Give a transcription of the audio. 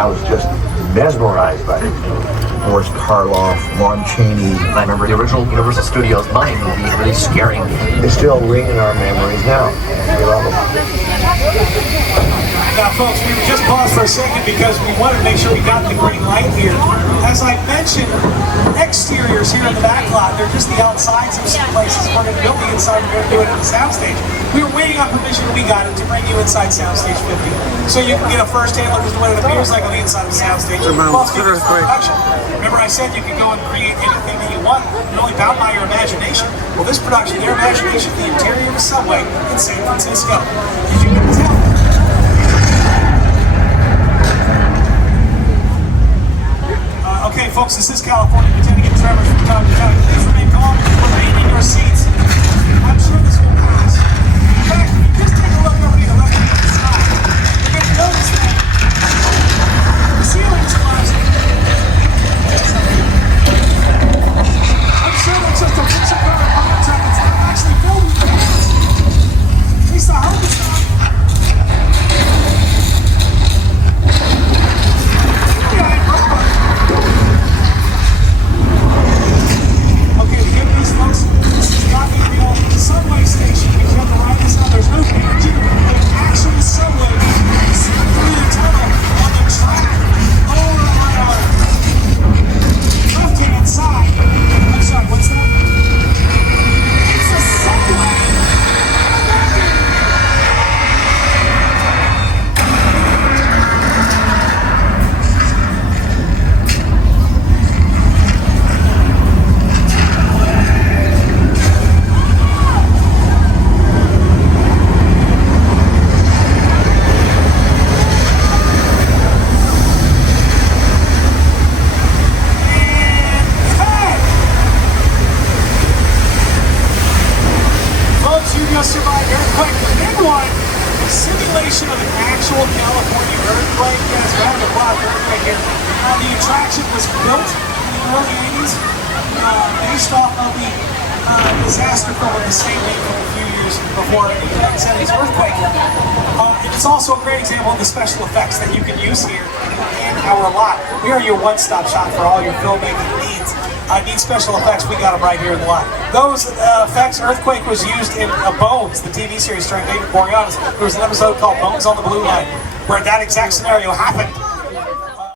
I was just mesmerized by it. Boris Karloff, Lon Chaney. I remember the original Universal Studios Mine movie really scaring me. They still ring in our memories now, and we love them. Now, folks, we just paused for a second because we wanted to make sure we got the green light here. As I mentioned, exteriors here in the back lot, they're just the outsides of some places. We're going to build the inside, we're going to do it in the soundstage. We were waiting on permission, we got it, to bring you inside Soundstage 50. So you can get a first-hand look at what it appears like on the inside of the soundstage. Remember I said you can go and create anything that you want, you're only bound by your imagination. Well, this production, their imagination, the interior of a subway in San Francisco. As you can tell, okay, folks, this is California. We tend to get tremors from time to time. Please remain calm. Remain in your seats. I'm sure this will pass. In fact, if you just take a look over to the left-hand side, you're going to notice that the ceiling is collapsing. I'm sure that's just a picture of a pop truck. It's not actually filled with gas. At least I hope it's not. Okay, the good news, folks, this is not a real subway station. We have to write this out. There's no energy. The actual subway is through the tunnel on the track over on our left-hand side. I'm sorry, what's that? It's a subway. Survived earthquake. The big one, simulation of an actual California earthquake. Yes, we're having a wild earthquake here. The attraction was built in the early 80s, based off of the disaster from the same name from a few years before the 1970s earthquake. And it's also a great example of the special effects that you can use here in our lot. We are your one-stop shop for all your filmmaking needs. Need special effects, we got them right here in the lot. Those effects, Earthquake was used in Bones, the TV series starring David Boreanaz. There was an episode called Bones on the Blue Line, where that exact scenario happened.